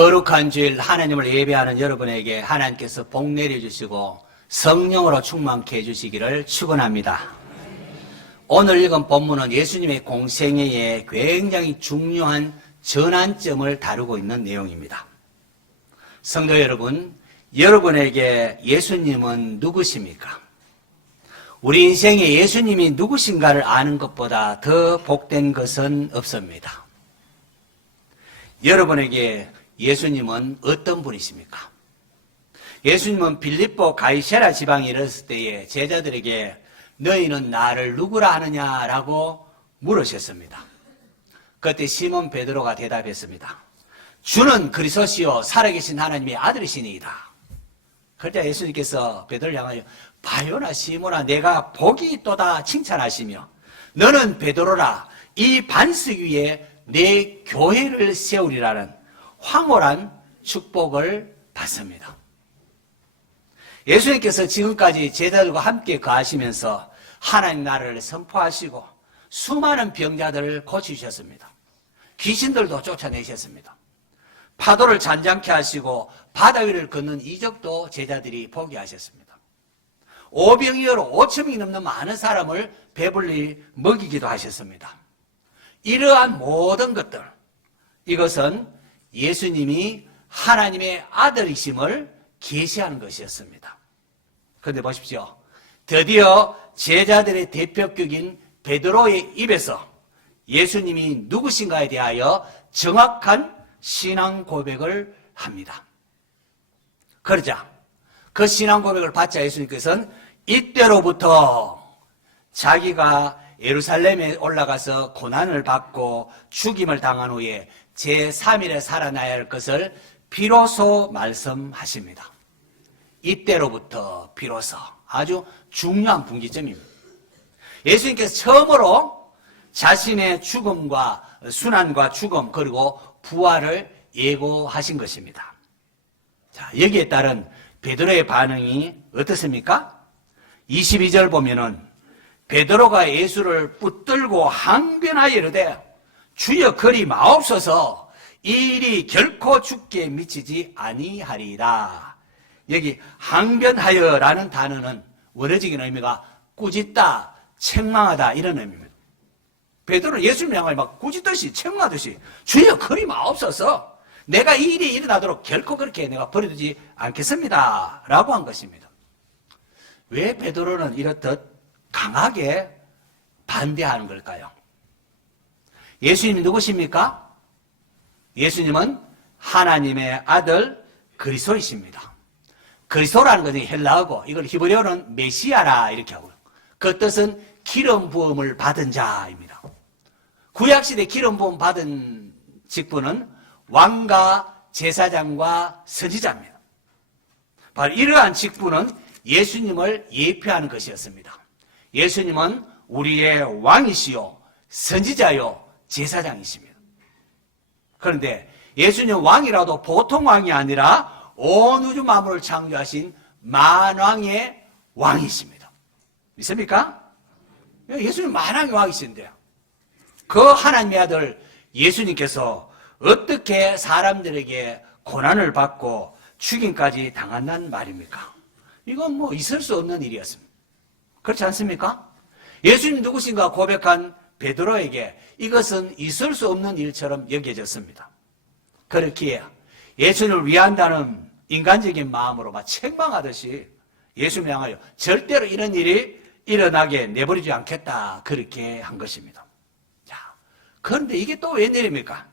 거룩한 주일 하나님을 예배하는 여러분에게 하나님께서 복 내려주시고 성령으로 충만케 해주시기를 축원합니다. 오늘 읽은 본문은 예수님의 공생애에 굉장히 중요한 전환점을 다루고 있는 내용입니다. 성도 여러분, 여러분에게 예수님은 누구십니까? 우리 인생에 예수님이 누구신가를 아는 것보다 더 복된 것은 없습니다. 여러분에게 예수님은 어떤 분이십니까? 예수님은 빌립보 가이사랴 지방에 이르렀을 때에 제자들에게 너희는 나를 누구라 하느냐라고 물으셨습니다. 그때 시몬 베드로가 대답했습니다. 주는 그리스도시요 살아계신 하나님의 아들이시니이다. 그러자 예수님께서 베드로를 향하여 바요나 시몬아 내가 복이 있도다 칭찬하시며 너는 베드로라 이 반석 위에 내 교회를 세우리라는 황홀한 축복을 받습니다. 예수님께서 지금까지 제자들과 함께 거하시면서 하나님 나라를 선포하시고 수많은 병자들을 고치셨습니다. 귀신들도 쫓아내셨습니다. 파도를 잔잔케 하시고 바다 위를 걷는 이적도 제자들이 보게 하셨습니다. 오병이어로 5천명이 넘는 많은 사람을 배불리 먹이기도 하셨습니다. 이러한 모든 것들, 이것은 예수님이 하나님의 아들이심을 계시하는 것이었습니다. 그런데 보십시오. 드디어 제자들의 대표격인 베드로의 입에서 예수님이 누구신가에 대하여 정확한 신앙 고백을 합니다. 그러자 그 신앙 고백을 받자 예수님께서는 이때로부터 자기가 예루살렘에 올라가서 고난을 받고 죽임을 당한 후에 제3일에 살아나야 할 것을 비로소 말씀하십니다. 이때로부터 비로소 아주 중요한 분기점입니다. 예수님께서 처음으로 자신의 죽음과 순환과 죽음 그리고 부활을 예고하신 것입니다. 자, 여기에 따른 베드로의 반응이 어떻습니까? 22절 보면은 베드로가 예수를 붙들고 항변하여 이르되 주여 그리 마옵소서 이 일이 결코 죽게 미치지 아니하리라. 여기 항변하여라는 단어는 원어적인 의미가 꾸짖다, 책망하다 이런 의미입니다. 베드로는 예수님 향하여 막 꾸짖듯이 책망하듯이 주여 그리 마옵소서 내가 이 일이 일어나도록 결코 그렇게 내가 버려두지 않겠습니다 라고 한 것입니다. 왜 베드로는 이렇듯 강하게 반대하는 걸까요? 예수님이 누구십니까? 예수님은 하나님의 아들 그리스도이십니다. 그리스도라는 것은 헬라어고 이걸 히브리어는 메시아라 이렇게 하고요. 그 뜻은 기름 부음을 받은 자입니다. 구약시대 기름 부음 받은 직분은 왕과 제사장과 선지자입니다. 바로 이러한 직분은 예수님을 예표하는 것이었습니다. 예수님은 우리의 왕이시요 선지자요 제사장이십니다. 그런데 예수님 왕이라도 보통 왕이 아니라 온 우주 만물을 창조하신 만왕의 왕이십니다. 믿습니까? 예수님 만왕의 왕이신데요. 그 하나님의 아들 예수님께서 어떻게 사람들에게 고난을 받고 죽임까지 당한다는 말입니까? 이건 뭐 있을 수 없는 일이었습니다. 그렇지 않습니까? 예수님 누구신가 고백한 베드로에게 이것은 있을 수 없는 일처럼 여겨졌습니다. 그렇기에 예수님을 위한다는 인간적인 마음으로 막 책망하듯이 예수님을 향하여 절대로 이런 일이 일어나게 내버리지 않겠다 그렇게 한 것입니다. 자, 그런데 이게 또 웬일입니까?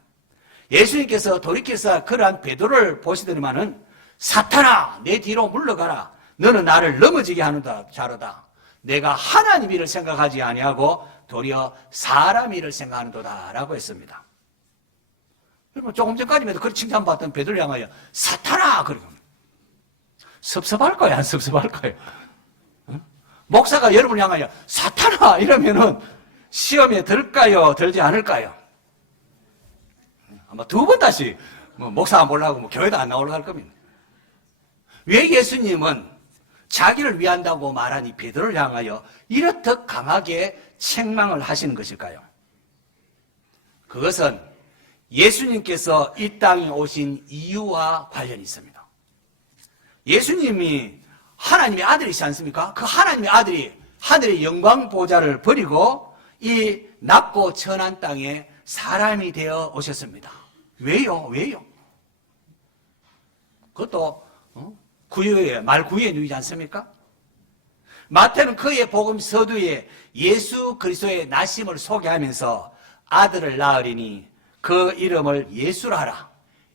예수님께서 돌이켜서 그러한 베드로를 보시더니만은 사탄아 내 뒤로 물러가라 너는 나를 넘어지게 하는 자로다. 내가 하나님 일을 생각하지 아니하고 도리어 사람 일을 생각하는도다 라고 했습니다. 그리고 조금 전까지만 해도 그렇게 칭찬받던 베드로를 향하여 사탄아 그러고 섭섭할까요? 안 섭섭할까요? 목사가 여러분을 향하여 사탄아 이러면은 시험에 들까요? 들지 않을까요? 아마 두 번 다시 목사가 몰라고 교회도 안 나오려고 할 겁니다. 왜 예수님은 자기를 위한다고 말한 이 베드로를 향하여 이렇듯 강하게 책망을 하시는 것일까요? 그것은 예수님께서 이 땅에 오신 이유와 관련이 있습니다. 예수님이 하나님의 아들이시지 않습니까? 그 하나님의 아들이 하늘의 영광 보좌를 버리고 이 낮고 천한 땅에 사람이 되어 오셨습니다. 왜요? 왜요? 그것도 구유의 말구유의 누이지 않습니까? 마태는 그의 복음 서두에 예수 그리스도의 나심을 소개하면서 아들을 낳으리니 그 이름을 예수라 하라.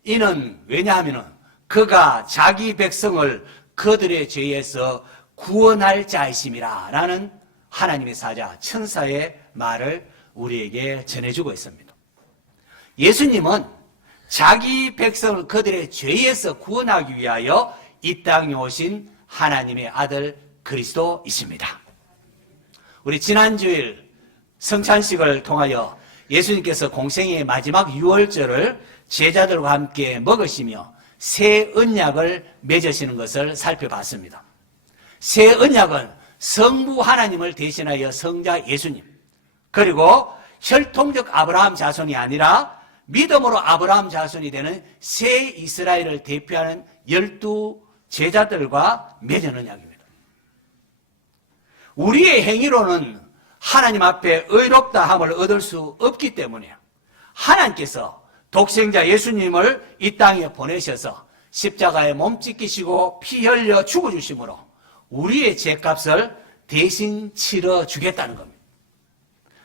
이는 왜냐하면 그가 자기 백성을 그들의 죄에서 구원할 자이심이라 라는 하나님의 사자 천사의 말을 우리에게 전해주고 있습니다. 예수님은 자기 백성을 그들의 죄에서 구원하기 위하여 이 땅에 오신 하나님의 아들 그리스도이십니다. 우리 지난주일 성찬식을 통하여 예수님께서 공생의 마지막 유월절을 제자들과 함께 먹으시며 새 언약을 맺으시는 것을 살펴봤습니다. 새 언약은 성부 하나님을 대신하여 성자 예수님, 그리고 혈통적 아브라함 자손이 아니라 믿음으로 아브라함 자손이 되는 새 이스라엘을 대표하는 12 제자들과 맺은 언약입니다. 우리의 행위로는 하나님 앞에 의롭다 함을 얻을 수 없기 때문에 하나님께서 독생자 예수님을 이 땅에 보내셔서 십자가에 몸 찢기시고 피 흘려 죽어주심으로 우리의 죄값을 대신 치러주겠다는 겁니다.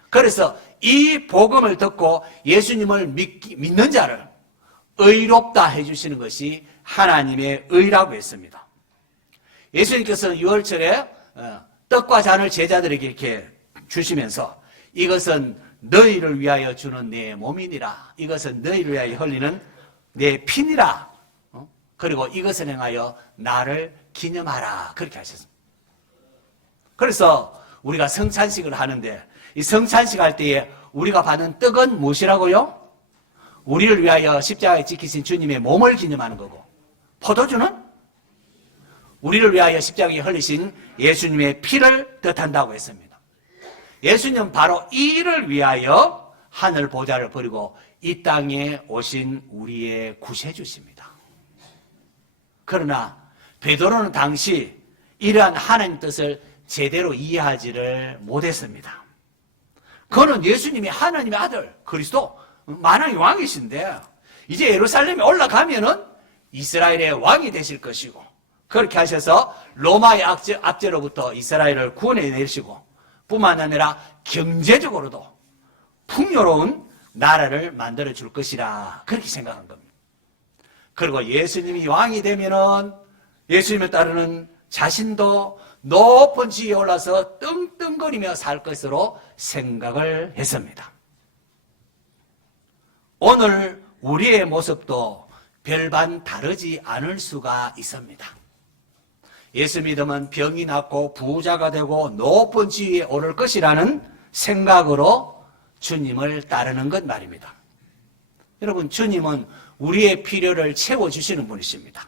그래서 이 복음을 듣고 예수님을 믿는 자를 의롭다 해주시는 것이 하나님의 의라고 했습니다. 예수님께서는 유월절에 떡과 잔을 제자들에게 이렇게 주시면서 이것은 너희를 위하여 주는 내 몸이니라. 이것은 너희를 위하여 흘리는 내 피니라. 그리고 이것을 행하여 나를 기념하라. 그렇게 하셨습니다. 그래서 우리가 성찬식을 하는데 이 성찬식 할 때에 우리가 받는 떡은 무엇이라고요? 우리를 위하여 십자가에 지키신 주님의 몸을 기념하는 거고, 포도주는 우리를 위하여 십자가에 흘리신 예수님의 피를 뜻한다고 했습니다. 예수님은 바로 이 일을 위하여 하늘 보좌를 버리고 이 땅에 오신 우리의 구세주십니다. 그러나 베드로는 당시 이러한 하나님 뜻을 제대로 이해하지를 못했습니다. 그는 예수님이 하나님의 아들 그리스도 만왕의 왕이신데 이제 예루살렘에 올라가면은 이스라엘의 왕이 되실 것이고, 그렇게 하셔서 로마의 압제로부터 이스라엘을 구원해 내시고 뿐만 아니라 경제적으로도 풍요로운 나라를 만들어 줄 것이라 그렇게 생각한 겁니다. 그리고 예수님이 왕이 되면은 예수님을 따르는 자신도 높은 지위에 올라서 떵떵거리며 살 것으로 생각을 했습니다. 오늘 우리의 모습도 별반 다르지 않을 수가 있습니다. 예수 믿으면 병이 낫고 부자가 되고 높은 지위에 오를 것이라는 생각으로 주님을 따르는 것 말입니다. 여러분, 주님은 우리의 필요를 채워주시는 분이십니다.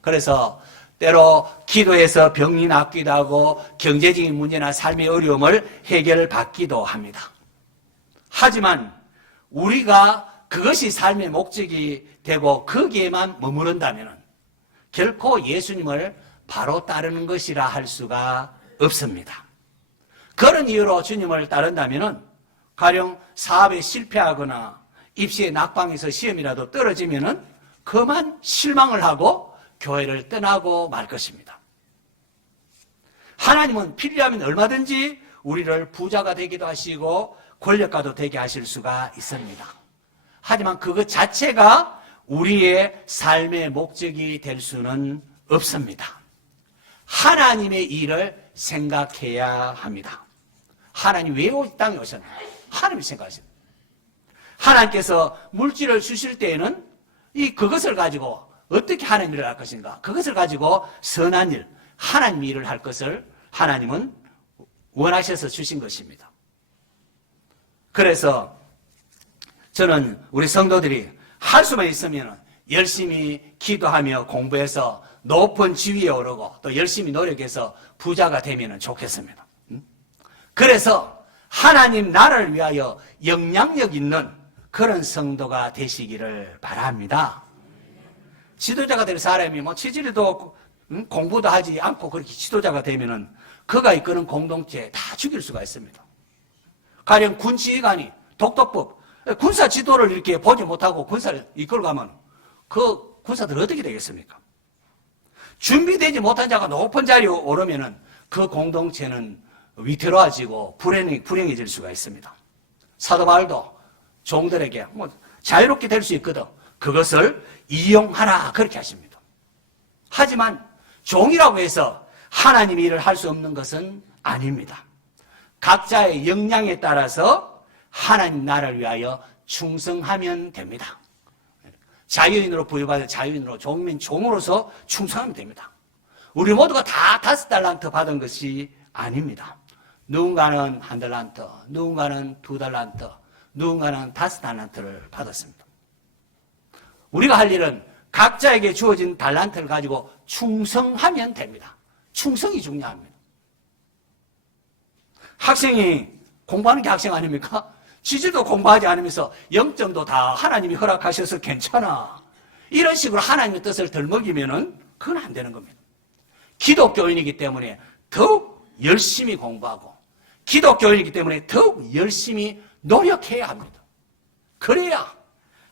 그래서 때로 기도해서 병이 낫기도 하고 경제적인 문제나 삶의 어려움을 해결받기도 합니다. 하지만 우리가 그것이 삶의 목적이 되고 거기에만 머무른다면 결코 예수님을 바로 따르는 것이라 할 수가 없습니다. 그런 이유로 주님을 따른다면 가령 사업에 실패하거나 입시에 낙방해서 시험이라도 떨어지면 그만 실망을 하고 교회를 떠나고 말 것입니다. 하나님은 필요하면 얼마든지 우리를 부자가 되기도 하시고 권력가도 되게 하실 수가 있습니다. 하지만 그것 자체가 우리의 삶의 목적이 될 수는 없습니다. 하나님의 일을 생각해야 합니다. 하나님 왜 이 땅에 오셨나? 하나님이 생각하십니다. 하나님께서 물질을 주실 때에는 그것을 가지고 어떻게 하나님 일을 할 것인가? 그것을 가지고 선한 일, 하나님 일을 할 것을 하나님은 원하셔서 주신 것입니다. 그래서 저는 우리 성도들이 할 수만 있으면 열심히 기도하며 공부해서 높은 지위에 오르고 또 열심히 노력해서 부자가 되면 좋겠습니다. 그래서 하나님 나라를 위하여 영향력 있는 그런 성도가 되시기를 바랍니다. 지도자가 될 사람이 뭐 체질도 없고 공부도 하지 않고 그렇게 지도자가 되면은 그가 이끄는 공동체에 다 죽일 수가 있습니다. 가령 군 지휘관이 독도법, 군사 지도를 이렇게 보지 못하고 군사를 이끌고 가면 그 군사들 어떻게 되겠습니까? 준비되지 못한 자가 높은 자리에 오르면은 그 공동체는 위태로워지고 불행해질 수가 있습니다. 사도 바울도 종들에게 뭐 자유롭게 될 수 있거든. 그것을 이용하라 그렇게 하십니다. 하지만 종이라고 해서 하나님의 일을 할 수 없는 것은 아닙니다. 각자의 역량에 따라서 하나님 나라를 위하여 충성하면 됩니다. 자유인으로 부여받은 자유인으로, 종민 종으로서 충성하면 됩니다. 우리 모두가 다 5달란트 받은 것이 아닙니다. 누군가는 1달란트, 누군가는 2달란트, 누군가는 5달란트를 받았습니다. 우리가 할 일은 각자에게 주어진 달란트를 가지고 충성하면 됩니다. 충성이 중요합니다. 학생이 공부하는 게 학생 아닙니까? 지질도 공부하지 않으면서 0점도 다 하나님이 허락하셔서 괜찮아. 이런 식으로 하나님의 뜻을 덜 먹이면은 그건 안 되는 겁니다. 기독교인이기 때문에 더욱 열심히 공부하고 기독교인이기 때문에 더욱 열심히 노력해야 합니다. 그래야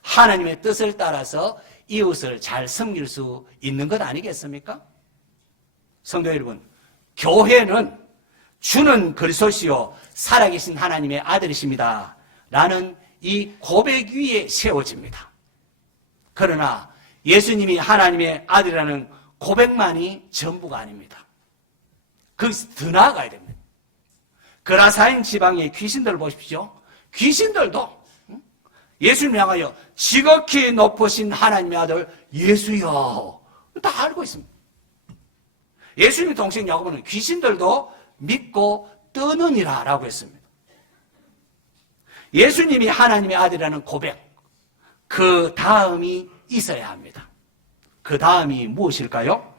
하나님의 뜻을 따라서 이웃을 잘 섬길 수 있는 것 아니겠습니까? 성도 여러분, 교회는 주는 그리스도시요 살아계신 하나님의 아들이십니다 라는 이 고백 위에 세워집니다. 그러나 예수님이 하나님의 아들이라는 고백만이 전부가 아닙니다. 거기서 더 나아가야 됩니다. 그라사인 지방의 귀신들을 보십시오. 귀신들도 예수님을 향하여 지극히 높으신 하나님의 아들 예수여 다 알고 있습니다. 예수님 동생 야고보는 귀신들도 믿고 떠느니라 라고 했습니다. 예수님이 하나님의 아들이라는 고백, 그 다음이 있어야 합니다. 그 다음이 무엇일까요?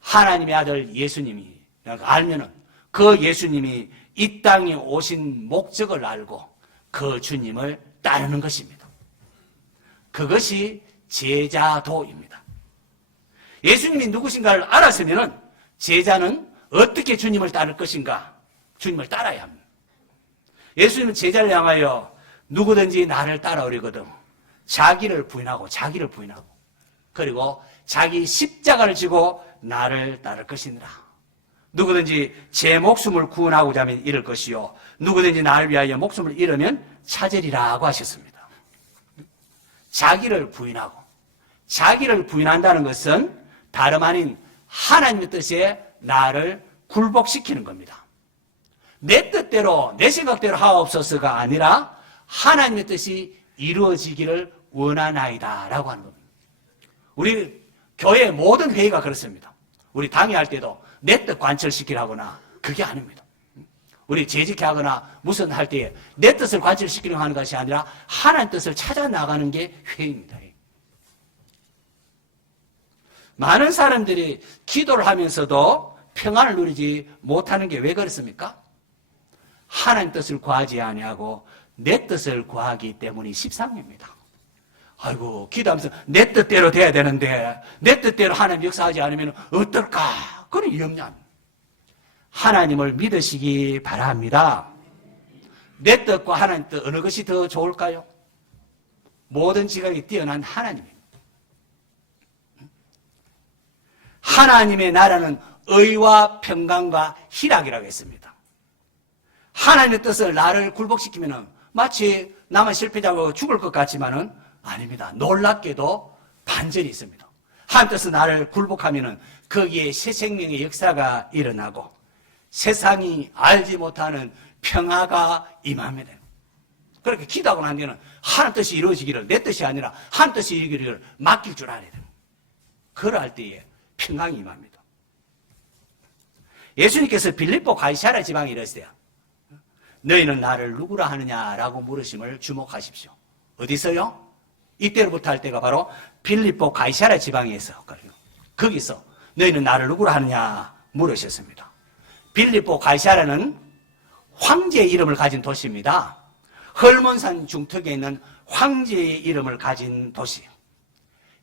하나님의 아들 예수님이 알면은 그 예수님이 이 땅에 오신 목적을 알고 그 주님을 따르는 것입니다. 그것이 제자도입니다. 예수님이 누구신가를 알았으면은 제자는 어떻게 주님을 따를 것인가? 주님을 따라야 합니다. 예수님은 제자를 향하여 누구든지 나를 따라오려거든 자기를 부인하고 그리고 자기 십자가를 지고 나를 따를 것이니라. 누구든지 제 목숨을 구원하고자 하면 잃을 것이요 누구든지 나를 위하여 목숨을 잃으면 찾으리라고 하셨습니다. 자기를 부인한다는 것은 다름 아닌 하나님의 뜻에 나를 굴복시키는 겁니다. 내 뜻대로 내 생각대로 하옵소서가 아니라 하나님의 뜻이 이루어지기를 원하나이다 라고 하는 겁니다. 우리 교회 모든 회의가 그렇습니다. 우리 당회할 때도 내 뜻 관철시키라거나 그게 아닙니다. 우리 재직회 하거나 무슨 할 때에 내 뜻을 관철시키려고 하는 것이 아니라 하나님 뜻을 찾아 나가는 게 회의입니다. 많은 사람들이 기도를 하면서도 평안을 누리지 못하는 게 왜 그렇습니까? 하나님 뜻을 구하지 아니하고 내 뜻을 구하기 때문이 십상입니다. 아이고 기도하면서 내 뜻대로 돼야 되는데 내 뜻대로 하나님 역사하지 않으면 어떨까? 그런 염려. 하나님을 믿으시기 바랍니다. 내 뜻과 하나님 뜻 어느 것이 더 좋을까요? 모든 지각이 뛰어난 하나님입니다. 하나님의 나라는 의와 평강과 희락이라고 했습니다. 하나님의 뜻을 나를 굴복시키면 마치 나만 실패자고 죽을 것 같지만은 아닙니다. 놀랍게도 반전이 있습니다. 하나님 뜻은 나를 굴복하면은 거기에 새 생명의 역사가 일어나고 세상이 알지 못하는 평화가 임합니다. 그렇게 기도하고 난 뒤에는 하나님 뜻이 이루어지기를 내 뜻이 아니라 하나님 뜻이 이루어지기를 맡길 줄 알아야 됩니다. 그럴 때에 평강이 임합니다. 예수님께서 빌립보 가이사랴 지방에 이르시되 너희는 나를 누구라 하느냐라고 물으심을 주목하십시오. 어디서요? 이때로부터 할 때가 바로 빌립보 가이사랴 지방에서 거기서 너희는 나를 누구라 하느냐 물으셨습니다. 빌립보 가이사랴는 황제의 이름을 가진 도시입니다. 헐몬산 중턱에 있는 황제의 이름을 가진 도시.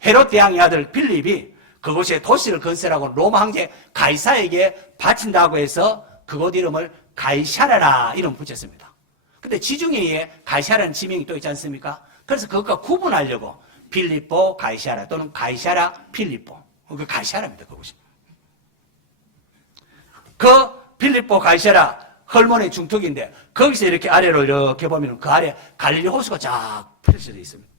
헤롯 대왕의 아들 빌립이 그곳에 도시를 건설하고 로마 황제 가이사에게 바친다고 해서 그곳 이름을 가이샤라라 이름 붙였습니다. 근데 지중해에 가이샤라는 지명이 또 있지 않습니까? 그래서 그것과 구분하려고 빌립보 가이샤라 또는 가이샤라 필립보, 그 가이샤라입니다. 그곳이. 그 필립보 가이샤라 헐몬의 중턱인데 거기서 이렇게 아래로 이렇게 보면 그 아래 갈릴리 호수가 쫙 펼쳐져 있습니다.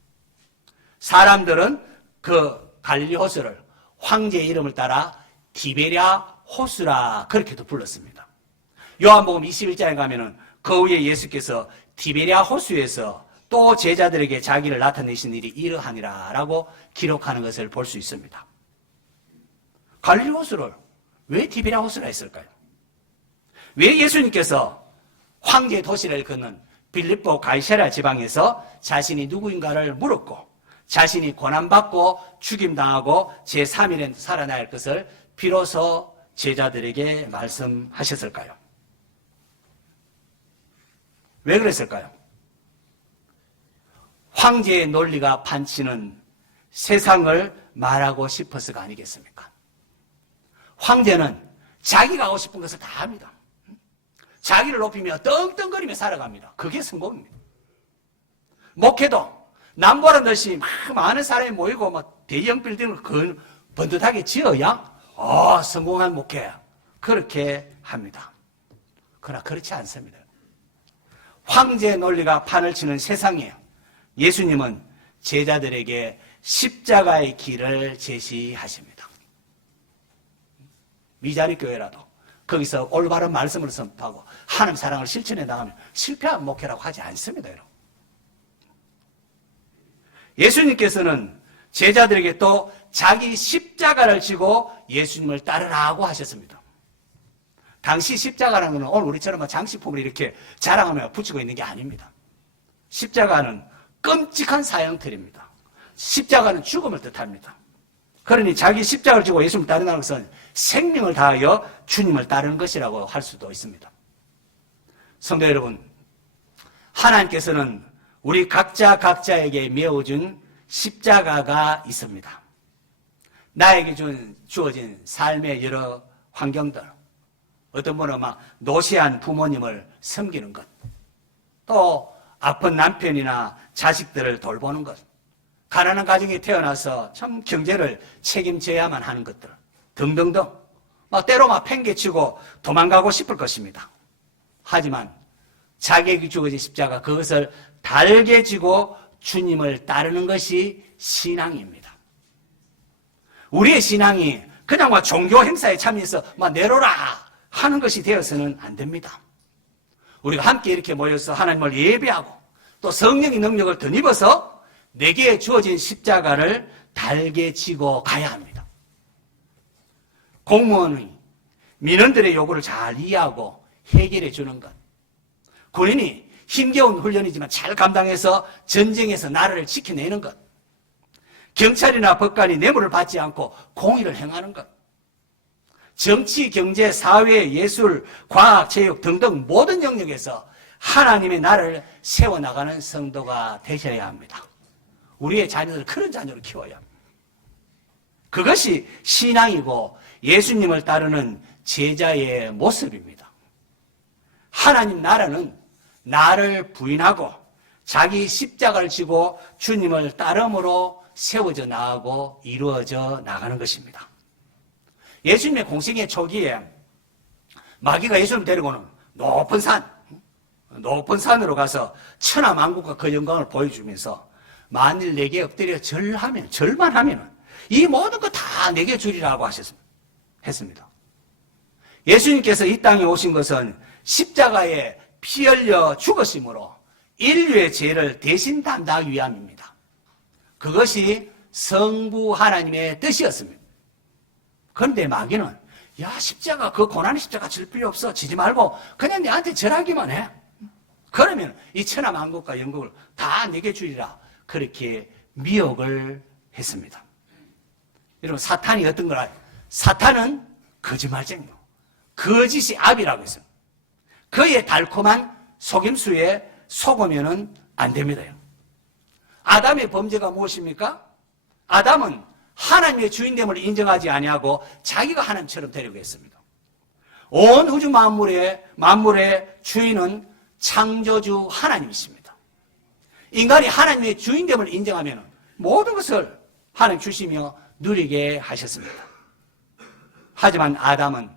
사람들은 그 갈릴리 호수를 황제의 이름을 따라 디베랴 호수라 그렇게도 불렀습니다. 요한복음 21장에 가면은 그 후에 예수께서 디베랴 호수에서 또 제자들에게 자기를 나타내신 일이 이러하니라 라고 기록하는 것을 볼 수 있습니다. 갈릴리 호수를 왜 디베랴 호수라 했을까요? 왜 예수님께서 황제 도시를 걷는 빌립보 가이사랴 지방에서 자신이 누구인가를 물었고 자신이 고난받고 죽임당하고 제3일엔 살아날 것을 비로소 제자들에게 말씀하셨을까요? 왜 그랬을까요? 황제의 논리가 판치는 세상을 말하고 싶어서가 아니겠습니까? 황제는 자기가 하고 싶은 것을 다 합니다. 자기를 높이며 떵떵거리며 살아갑니다. 그게 성공입니다. 목회도 남보란 듯이 많은 사람이 모이고 대형 빌딩을 번듯하게 지어야 성공한 목회 그렇게 합니다. 그러나 그렇지 않습니다. 황제 논리가 판을 치는 세상에 예수님은 제자들에게 십자가의 길을 제시하십니다. 미자리 교회라도 거기서 올바른 말씀을 선포하고 하나님 사랑을 실천해 나가면 실패한 목회라고 하지 않습니다. 여러분. 예수님께서는 제자들에게 또 자기 십자가를 지고 예수님을 따르라고 하셨습니다. 당시 십자가라는 것은 오늘 우리처럼 장식품을 이렇게 자랑하며 붙이고 있는 게 아닙니다. 십자가는 끔찍한 사형틀입니다. 십자가는 죽음을 뜻합니다. 그러니 자기 십자가를 지고 예수님을 따른다는 것은 생명을 다하여 주님을 따르는 것이라고 할 수도 있습니다. 성도 여러분, 하나님께서는 우리 각자에게 메어준 십자가가 있습니다. 나에게 주어진 삶의 여러 환경들, 어떤 분은 노쇠한 부모님을 섬기는 것, 또 아픈 남편이나 자식들을 돌보는 것, 가난한 가정에 태어나서 참 경제를 책임져야만 하는 것들 등등등 때로 팽개치고 도망가고 싶을 것입니다. 하지만 자기에게 주어진 십자가 그것을 달게 지고 주님을 따르는 것이 신앙입니다. 우리의 신앙이 그냥 종교 행사에 참여해서 내려라 하는 것이 되어서는 안 됩니다. 우리가 함께 이렇게 모여서 하나님을 예배하고 또 성령의 능력을 덧입어서 내게 주어진 십자가를 달게 지고 가야 합니다. 공무원이 민원들의 요구를 잘 이해하고 해결해 주는 것, 군인이 힘겨운 훈련이지만 잘 감당해서 전쟁에서 나라를 지켜내는 것, 경찰이나 법관이 뇌물을 받지 않고 공의를 행하는 것, 정치, 경제, 사회, 예술, 과학, 체육 등등 모든 영역에서 하나님의 나라를 세워나가는 성도가 되셔야 합니다. 우리의 자녀들을 그런 자녀로 키워야 합니다. 그것이 신앙이고 예수님을 따르는 제자의 모습입니다. 하나님 나라는 나를 부인하고 자기 십자가를 지고 주님을 따름으로 세워져 나가고 이루어져 나가는 것입니다. 예수님의 공생의 초기에 마귀가 예수님을 데리고는 높은 산으로 가서 천하만국과 그 영광을 보여주면서 만일 내게 엎드려 절만 하면 이 모든 거 다 내게 주리라고 했습니다. 예수님께서 이 땅에 오신 것은 십자가에 피 흘려 죽으심으로 인류의 죄를 대신 담당하기 위함입니다. 그것이 성부 하나님의 뜻이었습니다. 그런데 마귀는 십자가 그 고난의 십자가 질 필요 없어. 지지 말고 그냥 내한테 절하기만 해. 그러면 이 천하만국과 영국을 다 내게 주리라. 그렇게 미혹을 했습니다. 여러분, 사탄이 어떤 걸 알아요? 사탄은 거짓말쟁이요. 거짓이 압이라고 했어요. 그의 달콤한 속임수에 속으면은 안 됩니다. 아담의 범죄가 무엇입니까? 아담은 하나님의 주인됨을 인정하지 아니하고 자기가 하나님처럼 되려고 했습니다. 온 우주 만물의 주인은 창조주 하나님이십니다. 인간이 하나님의 주인됨을 인정하면 모든 것을 하나님 주시며 누리게 하셨습니다. 하지만 아담은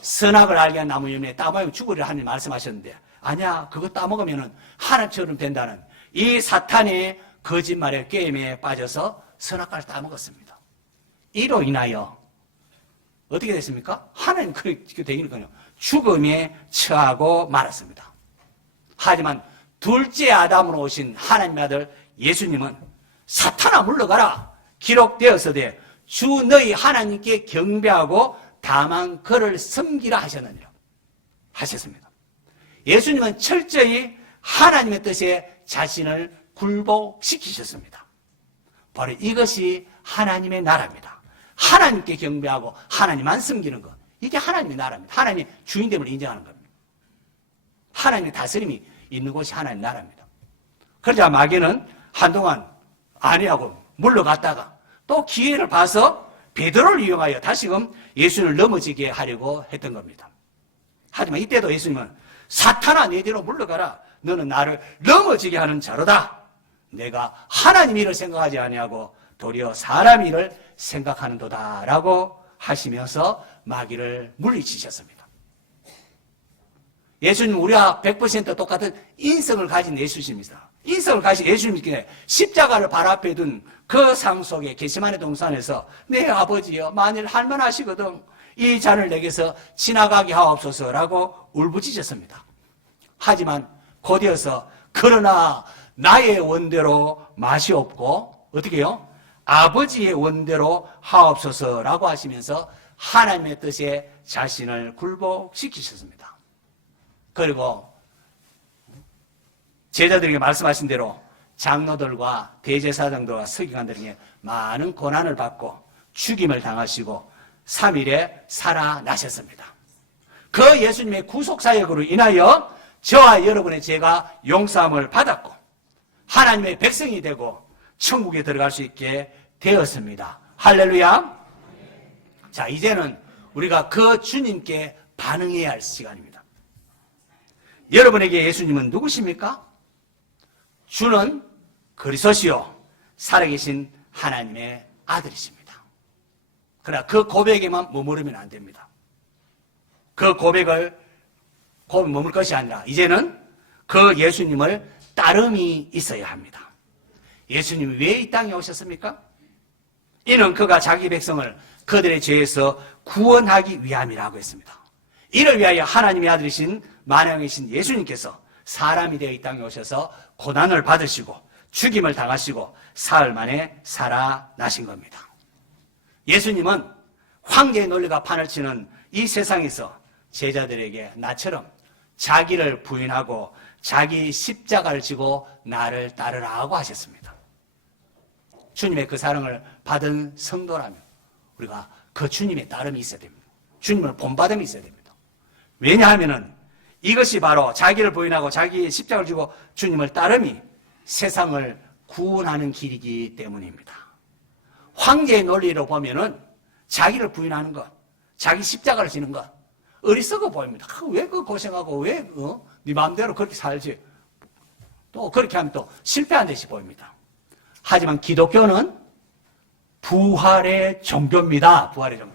선악을 알게 한 나무 열매 따먹으면 죽으리라 하나님 말씀하셨는데, 아니야, 그거 따먹으면 하나님처럼 된다는 이 사탄의 거짓말의 게임에 빠져서 선악과를 따먹었습니다. 이로 인하여 어떻게 됐습니까? 하나님 그렇게 되기는커녕 죽음에 처하고 말았습니다. 하지만 둘째 아담으로 오신 하나님의 아들 예수님은 사탄아 물러가라, 기록되었으되 주 너희 하나님께 경배하고 다만 그를 섬기라 하셨습니다. 예수님은 철저히 하나님의 뜻에 자신을 굴복시키셨습니다. 바로 이것이 하나님의 나라입니다. 하나님께 경배하고 하나님만 섬기는 것, 이게 하나님의 나라입니다. 하나님의 주인됨을 인정하는 겁니다. 하나님의 다스림이 있는 곳이 하나님의 나라입니다. 그러자 마귀는 한동안 아니하고 물러갔다가 또 기회를 봐서 베드로를 이용하여 다시금 예수님을 넘어지게 하려고 했던 겁니다. 하지만 이때도 예수님은 사탄아 내 뒤로 물러가라, 너는 나를 넘어지게 하는 자로다. 내가 하나님 일을 생각하지 아니하고 도리어 사람 일을 생각하는도다 라고 하시면서 마귀를 물리치셨습니다. 예수님은 우리와 100% 똑같은 인성을 가진 예수님입니다. 인성을 가진 예수님께 십자가를 발 앞에 둔 그 상 속에 겟세마네 동산에서 내 아버지여 만일 할만하시거든 이 잔을 내게서 지나가게 하옵소서라고 울부짖었습니다. 하지만 곧이어서 그러나 나의 원대로 마시옵고 어떻게 해요? 아버지의 원대로 하옵소서라고 하시면서 하나님의 뜻에 자신을 굴복시키셨습니다. 그리고 제자들에게 말씀하신 대로 장로들과 대제사장들과 서기관들에게 많은 고난을 받고 죽임을 당하시고 3일에 살아나셨습니다. 그 예수님의 구속사역으로 인하여 저와 여러분의 죄가 용서함을 받았고 하나님의 백성이 되고 천국에 들어갈 수 있게 되었습니다. 할렐루야. 자, 이제는 우리가 그 주님께 반응해야 할 시간입니다. 여러분에게 예수님은 누구십니까? 주는 그리스도시요 살아계신 하나님의 아들이십니다. 그러나 그 고백에만 머무르면 안 됩니다. 그 고백을 머물 것이 아니라 이제는 그 예수님을 따름이 있어야 합니다. 예수님이 왜 이 땅에 오셨습니까? 이는 그가 자기 백성을 그들의 죄에서 구원하기 위함이라고 했습니다. 이를 위하여 하나님의 아들이신 만왕이신 예수님께서 사람이 되어 이 땅에 오셔서 고난을 받으시고 죽임을 당하시고 사흘 만에 살아나신 겁니다. 예수님은 황제의 논리가 판을 치는 이 세상에서 제자들에게 나처럼 자기를 부인하고 자기 십자가를 지고 나를 따르라고 하셨습니다. 주님의 그 사랑을 받은 성도라면 우리가 그 주님의 따름이 있어야 됩니다. 주님을 본받음이 있어야 됩니다. 왜냐하면 이것이 바로 자기를 부인하고 자기의 십자가를 지고 주님을 따름이 세상을 구원하는 길이기 때문입니다. 황제의 논리로 보면은 자기를 부인하는 것, 자기 십자가를 지는 것 어리석어 보입니다. 왜 그 고생하고 왜 네 마음대로 그렇게 살지? 또 그렇게 하면 또 실패한 듯이 보입니다. 하지만 기독교는 부활의 종교입니다. 부활의 종교.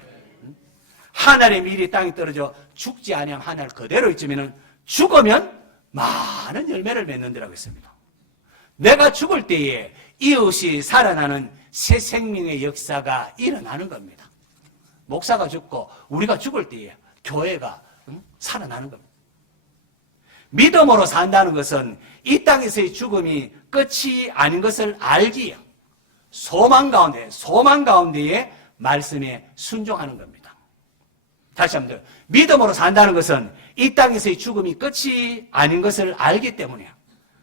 하늘의 밀이 땅에 떨어져 죽지 아니하면 하늘 그대로 있으면 죽으면 많은 열매를 맺는다라고 했습니다. 내가 죽을 때에 이웃이 살아나는 새 생명의 역사가 일어나는 겁니다. 목사가 죽고 우리가 죽을 때에 교회가 살아나는 겁니다. 믿음으로 산다는 것은 이 땅에서의 죽음이 끝이 아닌 것을 알기에 소망 가운데에 말씀에 순종하는 겁니다. 다시 한번 믿음으로 산다는 것은 이 땅에서의 죽음이 끝이 아닌 것을 알기 때문에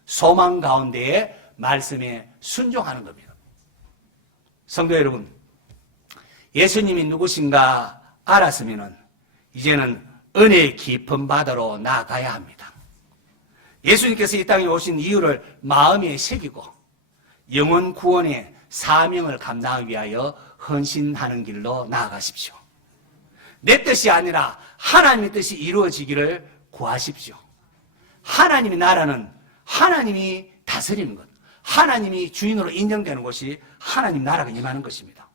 소망 가운데에 말씀에 순종하는 겁니다. 성도 여러분, 예수님이 누구신가 알았으면 이제는 은혜의 깊은 바다로 나아가야 합니다. 예수님께서 이 땅에 오신 이유를 마음에 새기고 영혼 구원의 사명을 감당하기 위하여 헌신하는 길로 나아가십시오. 내 뜻이 아니라 하나님의 뜻이 이루어지기를 구하십시오. 하나님의 나라는 하나님이 다스리는 것, 하나님이 주인으로 인정되는 것이 하나님 나라가 임하는 것입니다.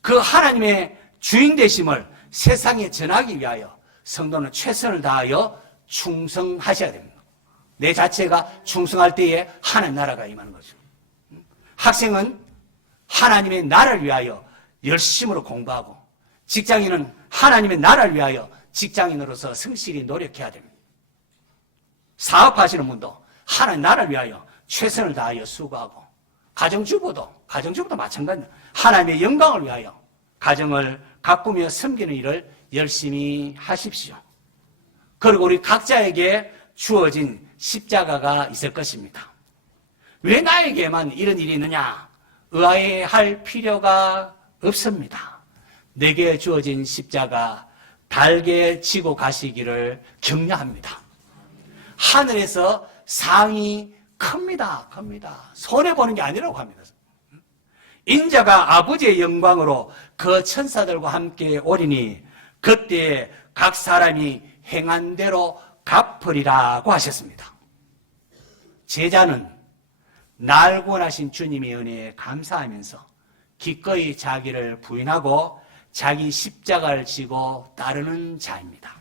그 하나님의 주인 되심을 세상에 전하기 위하여 성도는 최선을 다하여 충성하셔야 됩니다. 내 자체가 충성할 때에 하나님 나라가 임하는 거죠. 학생은 하나님의 나라를 위하여 열심으로 공부하고, 직장인은 하나님의 나라를 위하여 직장인으로서 성실히 노력해야 됩니다. 사업하시는 분도 하나님 나라를 위하여 최선을 다하여 수고하고, 가정주부도 마찬가지입니다. 하나님의 영광을 위하여 가정을 가꾸며 섬기는 일을 열심히 하십시오. 그리고 우리 각자에게 주어진 십자가가 있을 것입니다. 왜 나에게만 이런 일이 있느냐? 의아해할 필요가 없습니다. 내게 주어진 십자가 달게 지고 가시기를 격려합니다. 하늘에서 상이 큽니다. 손해보는 게 아니라고 합니다. 인자가 아버지의 영광으로 그 천사들과 함께 오리니 그때 각 사람이 행한 대로 갚으리라고 하셨습니다. 제자는 날 구원하신 주님의 은혜에 감사하면서 기꺼이 자기를 부인하고 자기 십자가를 지고 따르는 자입니다.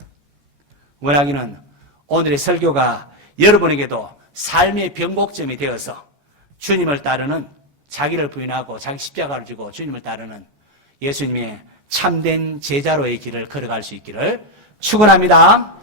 원하기는 오늘의 설교가 여러분에게도 삶의 변곡점이 되어서 주님을 따르는, 자기를 부인하고 자기 십자가를 지고 주님을 따르는 예수님의 참된 제자로의 길을 걸어갈 수 있기를 축원합니다.